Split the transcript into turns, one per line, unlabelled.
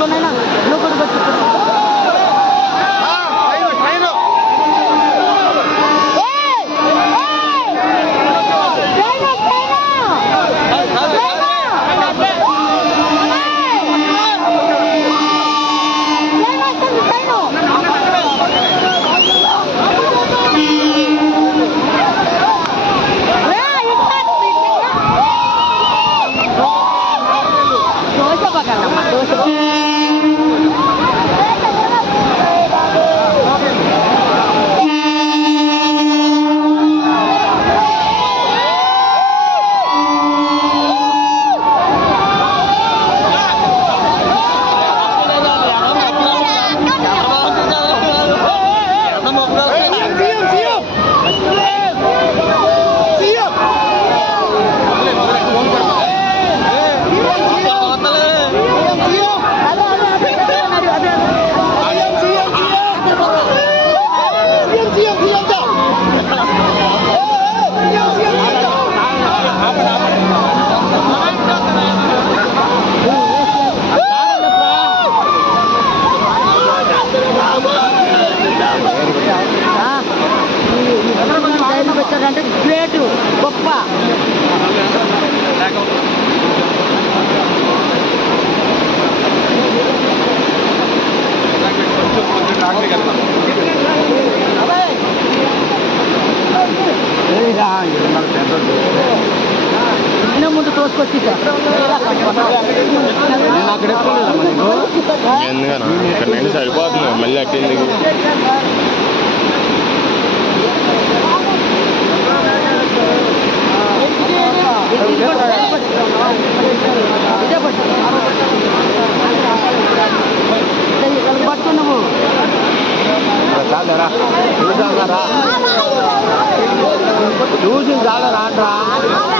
लोक नाही ना लोक Thank you. వచ్చారంటే గ్రేటు గొప్ప. ముందు తోసుకొచ్చేసా.
నేను అక్కడ
సరిపోతుంది మళ్ళీ అట్టేందుకు
చూసిన చాలా చూసి